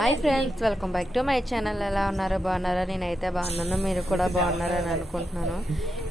Hi friends welcome back to my channel ఎలా ఉన్నారో బాగున్నారా? నేనైతే బాగున్నాను మీరు కూడా బాగున్నారని అనుకుంటున్నాను.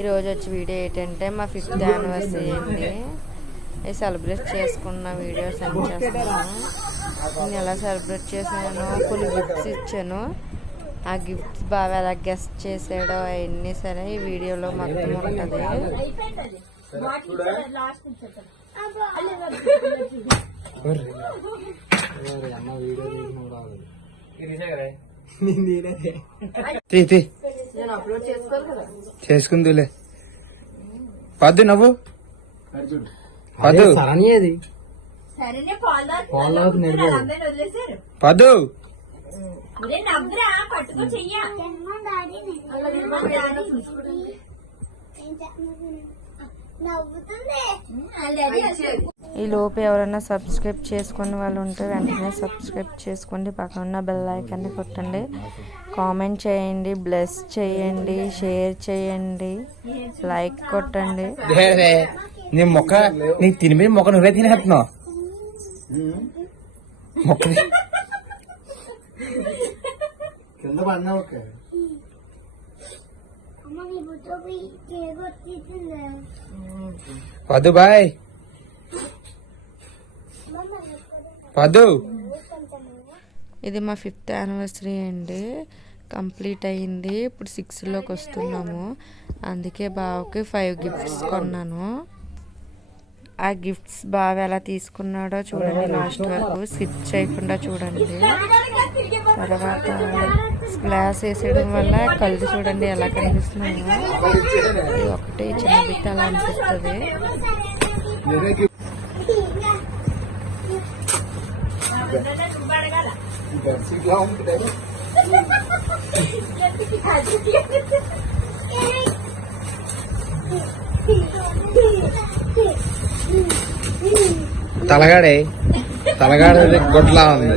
ఈరోజు వచ్చి వీడియో ఏంటంటే మా ఫిఫ్త్ యానివర్సరీ అండి. సెలబ్రేట్ చేసుకున్న వీడియోస్ అన్ని చేస్తున్నాను. నేను ఎలా సెలబ్రేట్ చేశాను కొన్ని గిఫ్ట్స్ ఇచ్చాను. ఆ గిఫ్ట్స్ బాగా ఎలా గెస్ట్ చేసాడో అవన్నీ సరే ఈ వీడియోలో మొత్తం ఉంటుంది. చేసుకుందులే. పద్దు నవ్వు. పద్దు. వదిలేశారు. పద్దు. ఈ లోపు ఎవరైనా సబ్స్క్రైబ్ చేసుకునే వాళ్ళు ఉంటే వెంటనే సబ్స్క్రైబ్ చేసుకోండి. పక్కన ఉన్న బెల్ ఐకాన్ని కొట్టండి. కామెంట్ చేయండి బ్లెస్ చేయండి షేర్ చేయండి లైక్ కొట్టండి. నీ మొక్క నీ తినిపోయి మొక్క నువ్వే తినేస్తున్నావు మొక్క కింద పడినా బాయ్. పద్దు ఇది మా ఫిఫ్త్ యానివర్సరీ అండి. కంప్లీట్ అయ్యింది. ఇప్పుడు సిక్స్లోకి వస్తున్నాము. అందుకే బావకి ఫైవ్ గిఫ్ట్స్ కొన్నాను. ఆ గిఫ్ట్స్ బాగా ఎలా తీసుకున్నాడో చూడండి. లాస్ట్ వరకు స్కిప్ చేయకుండా చూడండి. తర్వాత గ్లాస్ వేసేయడం వల్ల కళ్ళు చూడండి ఎలా కనిపిస్తున్నాయో. ఇది ఒకటి చిన్న బిట్ అలా అనిపిస్తుంది. తలగాడే తలగాడ గొడ్లా ఉంది.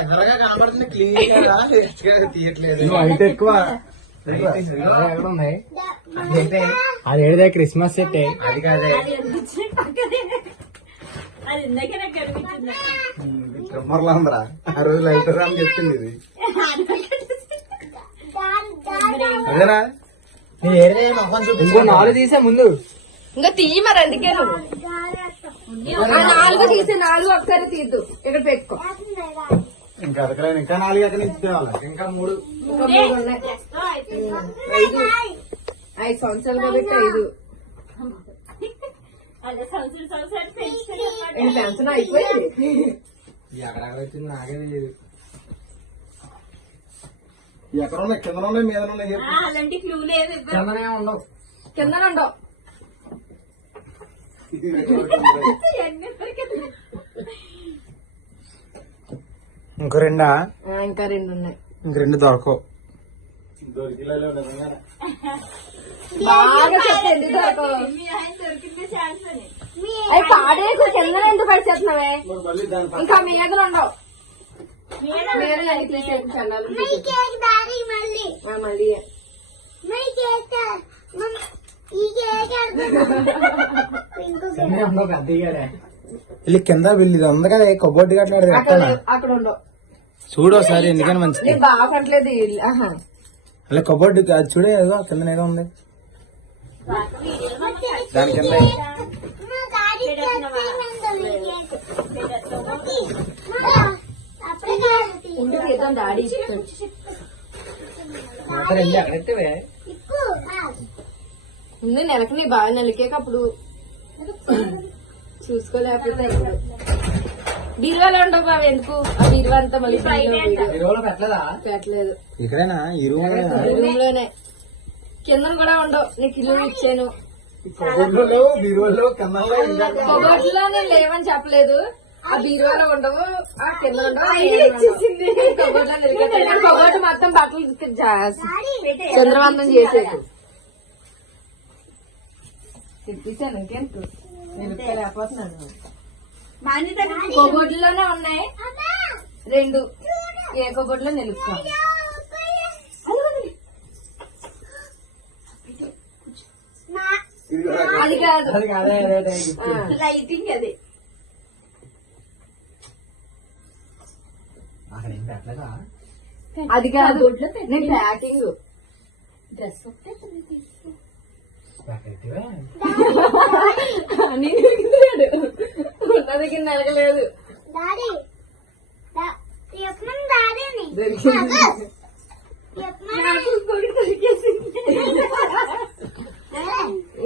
ఎదురుగా కనబడుతుంది క్లీన్ తీయట్లేదు. హైట్ ఎక్కువ. ఎక్కడ ఉన్నాయి. అది ఏడిదే క్రిస్మస్ సెట్ అది కాదే. ట్రిమ్మర్లా ఉందిరా. ఆ రోజు లైట్ అని చెప్పింది ఇది. అదేరా? ఇంకో నాలుగు తీసా ముందు. ఇంకా తీయి మరి అందుకే నువ్వు. ఆ నాలుగు తీసి నాలుగు ఒకసారి తీద్దు. ఇక్కడ పెట్టుకో. ఇంకా అదకలేదు ఇంకా నాలుగు ఎక్కడ నుంచి తేవాలి. ఇంకా మూడు. ఇంకా మూడు ఉన్నాయి ఐదు. ఐదు సంవత్సరాలు కాబట్టి ఐదు పెన్షన్ అయిపోయింది? ఎక్కడ వచ్చింది నాకే తెలియదు ఎక్కడ ఉన్నాయి కింద ఉన్నాయి మీద ఉన్నాయి చెప్పు. అలాంటి క్లూ లేదు. కిందనే ఉండవు. కింద ఉండవు. ఎన్ని ఇంకో రెండా ఇంకా రెండు ఉన్నాయి ఇంక రెండు దొరకవు దొరికిలేదు నిజంగా బాగా చెప్పండి మీ ఆయన దొరికిందే ఛాన్స్ అని అవి పాడేకు కింద ఎందుకు పడిచేస్తున్నావే మరి మళ్ళీ దాని పక్కన ఇంకా మీదలు ఉండవు మీద మీద అన్ని తీసేసి చందాలు ఆ, మళ్ళీ కిందనే ఉండవు పెద్దగానే వెళ్ళి కింద వెళ్ళి ఇది ఉంది కదా కబోర్డు గట్లా అక్కడ చూడు ఒకసారి ఎందుకని మంచిది. ఆహా. అలా కబోర్డు అది చూడే ఏదో కింద ఏదో ఉంది. దాని కింద ఉంది నెలకి నీ బాగా నెలకేకప్పుడు. చూసుకోలేకపోతే. బీరువాలో ఉండవు బాబు ఎందుకు? ఆ బీరువా అంతా మళ్ళీ పెట్టలేదా? పెట్టలేదు. ఇక్కడేనా? ఈ రూమ్ రూమ్లోనే కింద కూడా ఉండవు. నీకు ఇల్లు ఇచ్చాను. కబోర్డులో లేవు బీరువాలో కింద కబోర్డ్లో నేను లేవని చెప్పలేదు. ఆ బీరువాలో ఉండవు ఆ కింద ఉండవు. కబోర్డ్లో కబోర్డ్ మొత్తం బట్టలు చంద్రవందం చేసేది. తెప్పించాను ఇంకెంత కబోర్డులోనే ఉన్నాయి. రెండు. ఏ కబోర్డులో నిలుపుతాం అది కాదు. లైటింగ్ అది. అది కాదు. నేను ప్యాకింగ్. డ్రెస్ పెట్టేవే నేను ఎరుగుతున్నాడు ఉన్న దగ్గర దొరికింది.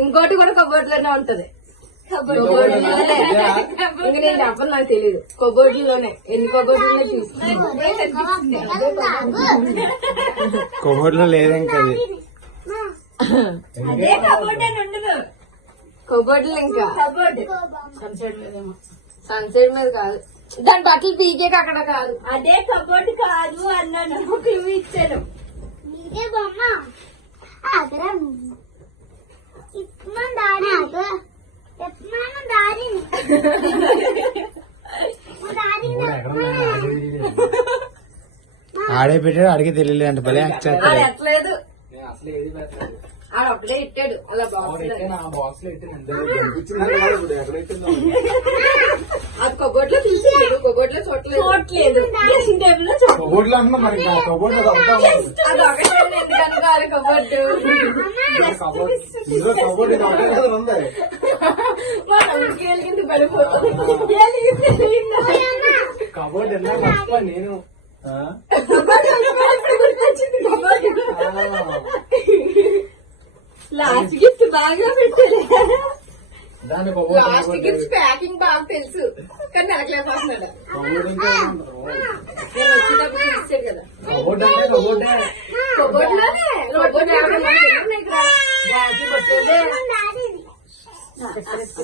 ఇంకోటి కూడా కబోర్డ్లోనే ఉంటది కబోర్డ్ ఇంక నేను చెప్పను నాకు తెలియదు కబోర్డ్లోనే ఎన్ని కబోర్డులో చూసుకున్నాను కోహోడ్లో లేదు ఇంకా అది అదే కబోర్డ్ అని ఉండదు. కబోర్డ్ ఇంకా. కబోర్డ్. సన్సెట్ మీద కాదు. దాని బట్టలు పీకేక అక్కడ కాదు. అదే కబోర్డ్ కాదు అన్నాను. క్లూ ఇచ్చాను. నీకే బొమ్మ. ఆగరా ఆడే పెట్టాడు అడిగి తెలియలేదు అంటే. భలే యాక్ట్ చేస్తాడు. అసలు ఏది పెట్టలేదు. ఆడ ఒక్కడే ఇట్టాడు. అలా బాక్స్ అది కబోర్డ్ చూసి చూడలేదు టేబుల్ మరి అది ఒకటే ఉంది, ఇది ఒకటే కదా ఉంది. మా పడిపోతుంది. ఎలా మర్చిపో నేను? ఆ? లాస్ట్ గిఫ్ట్ బాగా కబోర్డ్ లాస్ట్ గిఫ్ట్ ప్యాకింగ్ బాగా తెలుసు. కానీ నేను చూసాడు కదా.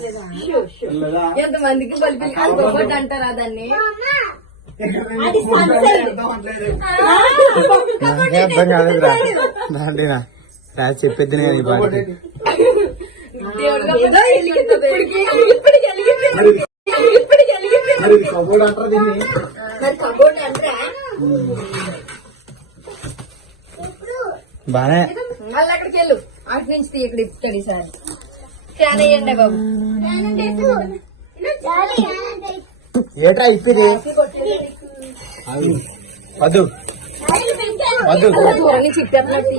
లేదా? ఎంతమందికి బలిపి కబోర్డ్ అంటారా దాన్ని? అర్థం కాలేదురా. రాజు చెప్పేది కబోర్డ్ అంటారు దీన్ని? కబోర్డ్ అంటారా? బానే. మళ్ళీ అక్కడికి వెళ్ళు. అటు నుంచి తీ ఇక్కడ ఇస్తాడు ఈసారి ఫ్యాన్ వేయండి బాబు. డాడీ ఏట్రా ఇప్పిది వద్దు. వద్దు. డాడీ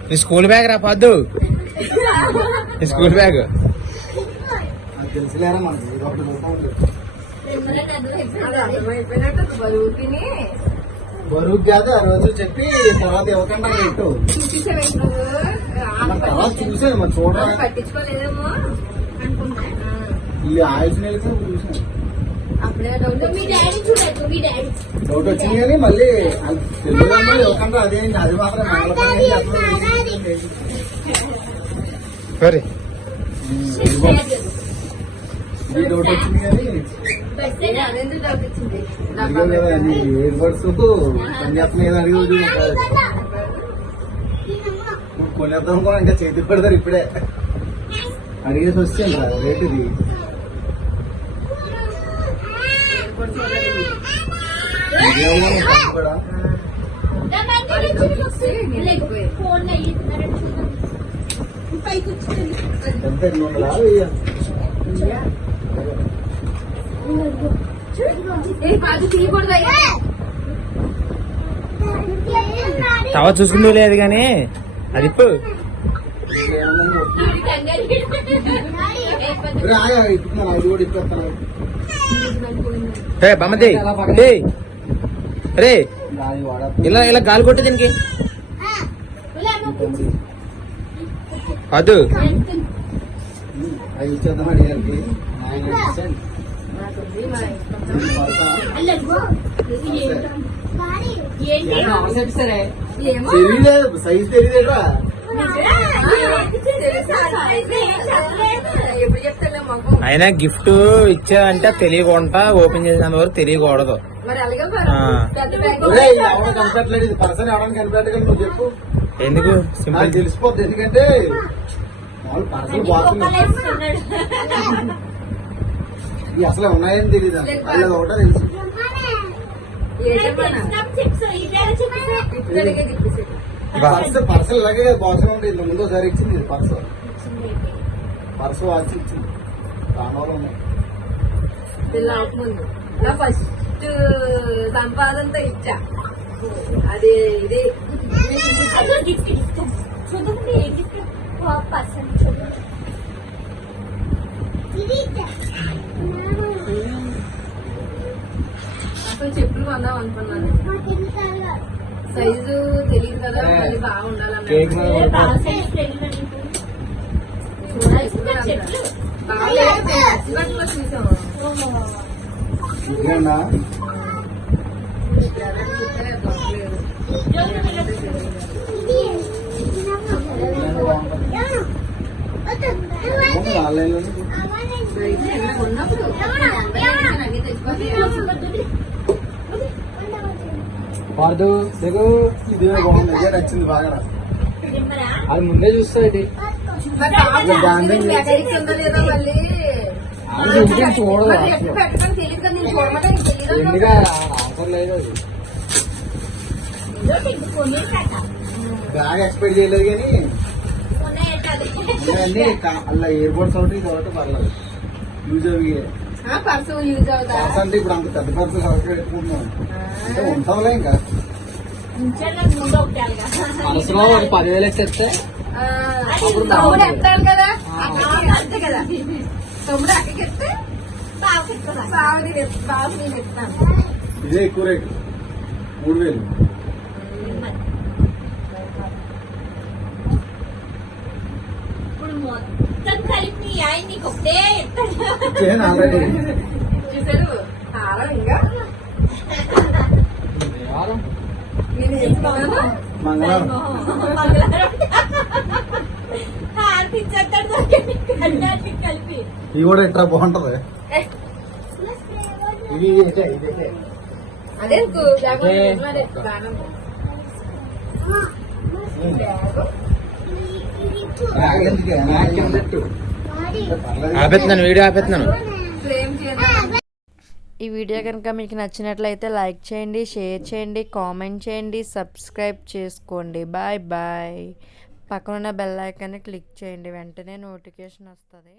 నీ స్కూల్ బ్యాగ్ రా పద్దు నీ స్కూల్ బ్యాగ్ తెలుసులేరా అది అర్థమైపోయినట్టు బరువు తిని బరువు కాదు ఆ రోజు చెప్పి తర్వాత ఇవ్వకుండా పెట్టు. చూపించావు తర్వాత చూసాను మరి చూడరా. పట్టించుకోలేదేమో ఈ ఆయుష్ నెలకి చూసాను అప్పుడే డౌట్ మీ డాడీ చూడదు మీ డాడీ డౌట్ వచ్చింది కానీ మళ్ళీ తెలుగు ఇవ్వకుండా అదే అది మాత్రం వచ్చింది వచ్చింది అడిగి కొనేద్దాం కూడా ఇంకా చేతికి పెడతారు ఇప్పుడే అడిగేసి వచ్చాను రా రేట్ ఇది ఇదేమో కూడా. తవ చూసుకుంటూ లేదు కానీ అది ఇప్పు. ఇంకేమన్నా రే, బమ్మది రే ఇలా ఇలా గాలి కొట్టే దీనికి. అదు. సైజ్ అయినా గిఫ్ట్ ఇచ్చాదంటే తెలియకుండా ఓపెన్ చేసినంత వరకు తెలియకూడదు. ఎందుకు? సింపుల్ తెలిసిపోద్ది. ఎందుకంటే అసలు ఉన్నాయని తెలియదు అది ఒకటే తెలుసు. పర్స్ పర్సల్ ఇలాగే బాక్స్ ఉంటే ఇంత ముందు ఒకసారి ఇచ్చింది ఇది పర్స్. పర్స్ వాచి ఇచ్చింది. దానివల్ల ఉన్నాయి. ఫస్ట్ సంపాదనతో ఇచ్చా అది ఇది అసలు చెప్పులు కొందాం అనుకున్నాను సైజు తెలియదు కదా మళ్ళీ బాగుండాలన్న. చూసాము ఇదేనా? పార్దు దిగు. ఇది బాగుంది. ఇదే నచ్చింది బాగా అది ముందే చూస్తా ఇది. బ్యాగ్ ఎక్స్పెక్ట్ చేయలేదు కానీ అన్ని అలా ఎయిర్పోర్ట్స్ ఒకటి ఇది ఒకటి పర్లేదు. యూజ్ అవి. పర్సు యూజ్ అవుతా పర్స్ అంటే ఇప్పుడు అంత పెద్ద పర్స్ ఎవరికి పెట్టుకుంటున్నాం. అంటే ఉంటాంలే ఇంకా. మనసులో ఒక పదివేలు ఇస్తే ఎత్తాలి కదా. అంతే కదా. తమ్ముడు నేను ఎత్త- బావ నేను ఎత్తాను ఇదే ఎక్కువ రేటు. మూడు వేలు. ఇప్పుడు మొత్తం కలిపి ఆయన నీకు ఒకటే చేయను ఆల్రెడీ. చూసారు? హారం ఇంకా. నేను చెప్తున్నాను మంగళవారం. హార్పిచ్చేస్తాడు కళ్ళానికి కలిపి. ఇవి కూడా ఇట్లా బాగుంటది. ఇవి ఇదే ఇదే అదే. ఆపేస్తున్నాను వీడియో ఆపేస్తున్నాను ఈ వీడియో కనుక మీకు నచ్చినట్లయితే లైక్ చేయండి షేర్ చేయండి కామెంట్ చేయండి సబ్స్క్రైబ్ చేసుకోండి. Bye bye. పక్కనున్న బెల్ ఐకాన్ని క్లిక్ చేయండి వెంటనే నోటిఫికేషన్ వస్తుంది.